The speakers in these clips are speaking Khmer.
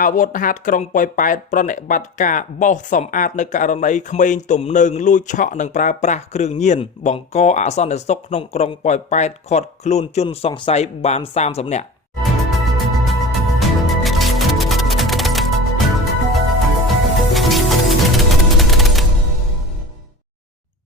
អាវុធហាត់ក្រុងប៉ោយប៉ែតប្រណិប័តការបោសសម្អាតនៅករណីក្មេងទំនើងលួចឆក់និងប្រើប្រាស់គ្រឿងញៀនបង្កអសន្តិសុខក្នុងក្រុងប៉ោយប៉ែតឃាត់ខ្លួនជនសង្ស័យបាន30នាក់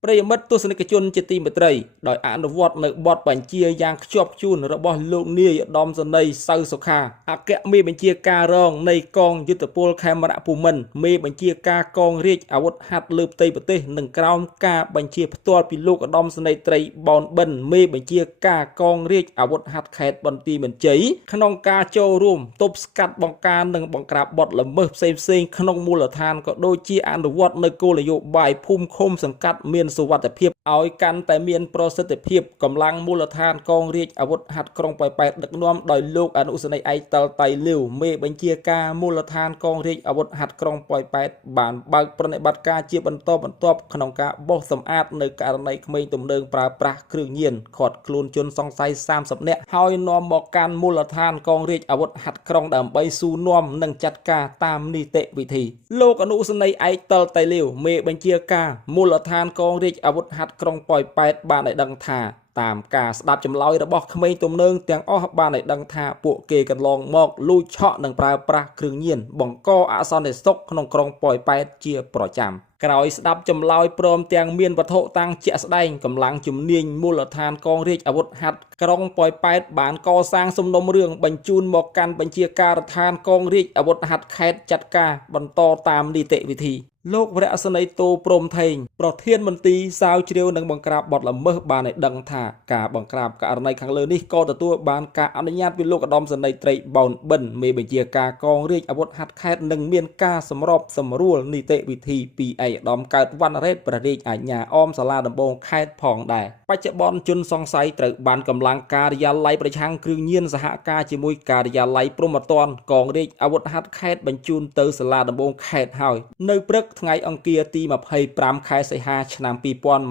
ប្រិយមិត្តទស្សនិកជនជាទីមេត្រីដោយអនុវត្តនៅបទបញ្ជាយ៉ាងខ្ជាប់ខ្ជួនរបស់លោកនាយឧត្តមសេនីយ៍សៅសុខាអគ្គមេបញ្ជាការរងនៃកងយុទ្ធពលខេមរៈភូមិន្ទមេបញ្ជាការកងរាជអាវុធហត្ថលើផ្ទៃប្រទេសនិងក្រោមការបញ្ជាផ្ទាល់ពីលោកឧត្តមសេនីយ៍ត្រីប៊ុនបិនមេបញ្ជាការកងរាជអាវុធហត្ថខេត្តបន្ទាយមានជ័យក្នុងការចូលរួមទប់ស្កាត់បង្ការនិងបង្ក្រាបបទល្មើសផ្សេងៗក្នុងមូលដ្ឋានក៏ដូចជាអនុវត្តនៅគោលនយោបាយភូមិឃុំសង្កាត់មានសុវត្ថិភាពឲ្យកាន់តែមានប្រសិទ្ធភាពកម្លាំងមូលដ្ឋានកងរាជអាវុធហត្ថក្រុងប៉ោយប៉ែតដឹកនាំដោយលោកអនុសេនីយ៍ឯកតលតៃលាវមេបញ្ជាការមូលដ្ឋានកងរាជអាវុធហត្ថក្រុងប៉ោយប៉ែតបានបើកប្រតិបត្តិការជាបន្តបន្ទាប់ក្នុងការបោសសម្អាតនៅករណីក្មេងទំនើងប្រើប្រាស់គ្រឿងញៀនឃាត់ខ្លួនជនសង្ស័យ30នាក់ហើយនាំមកកាន់មូលដ្ឋានកងរាជអាវុធហត្ថក្រុងដើម្បីសួរនាំនិងចាត់ការតាមនីតិវិធីលោកអនុសេនីយ៍ឯកតលតៃលាវមេបញ្ជាការមូលដ្ឋានកងរាជអាវុធហត្ថក្រុងប៉ោយប៉ែតបានឲ្យដឹងថាតាមការស្ដាប់ចម្លើយរបស់ក្មេងទំនើងទាំងអស់បានឲ្យដឹងថាពួកគេកន្លងមកលួចឆក់និងប្រើប្រាស់គ្រឿងញៀនបង្កអសន្តិសុខក្នុងក្រុងប៉ោយប៉ែតជាប្រចាំក្រោយស្ដាប់ចម្លើយព្រមទាំងមានវត្ថុតាំងជាក់ស្ដែងកម្លាំងជំនាញមូលដ្ឋានកងរាជអាវុធហត្ថក្រុងប៉ោយប៉ែតបានកសាងសំណុំរឿងបញ្ជូនមកកាន់បញ្ជាការដ្ឋានកងរាជអាវុធហត្ថខេត្តចាត់ការបន្តតាមនីតិវិធីលោកវរៈសេនីយ៍តូព្រំថេងប្រធានមន្ទីរសាវជ្រាវនិងបង្ក្រាបបទល្មើសបានឲ្យដឹងថាការបង្ក្រាបករណីខាងលើនេះក៏ទទួលបានការអនុញ្ញាតពីលោកឧត្តមសេនីយ៍ត្រីប៊ុនបិនមេបញ្ជាការកងរាជអាវុធហត្ថខេត្តនិងមានការសម្របសម្រួលនីតិវិធីពីឯកឧត្តមកើតវណ្ណរ៉េតព្រះរាជអាជ្ញាអមសាលាដំបងខេត្តផងដែរបច្ចុប្បន្នជនសង្ស័យត្រូវបានកម្លាំងការិយាល័យប្រឆាំងគ្រឿងញៀនសហការជាមួយការិយាល័យព្រហ្មទណ្ឌកងរាជអាវុធហត្ថខេត្តបញ្ជូនទៅសាលាដំបងខេត្តហើយនៅព្រឹកថ្ងៃអង្គារទី25ខែសីហាឆ្នាំ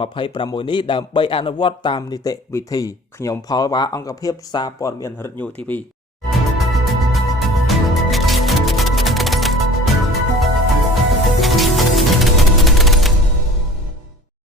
2026នេះដើម្បីអនុវត្តតាមនីតិវិធីខ្ញុំផលបាអង្គភាពសារព័ត៌មានរិទ្ធញូ TV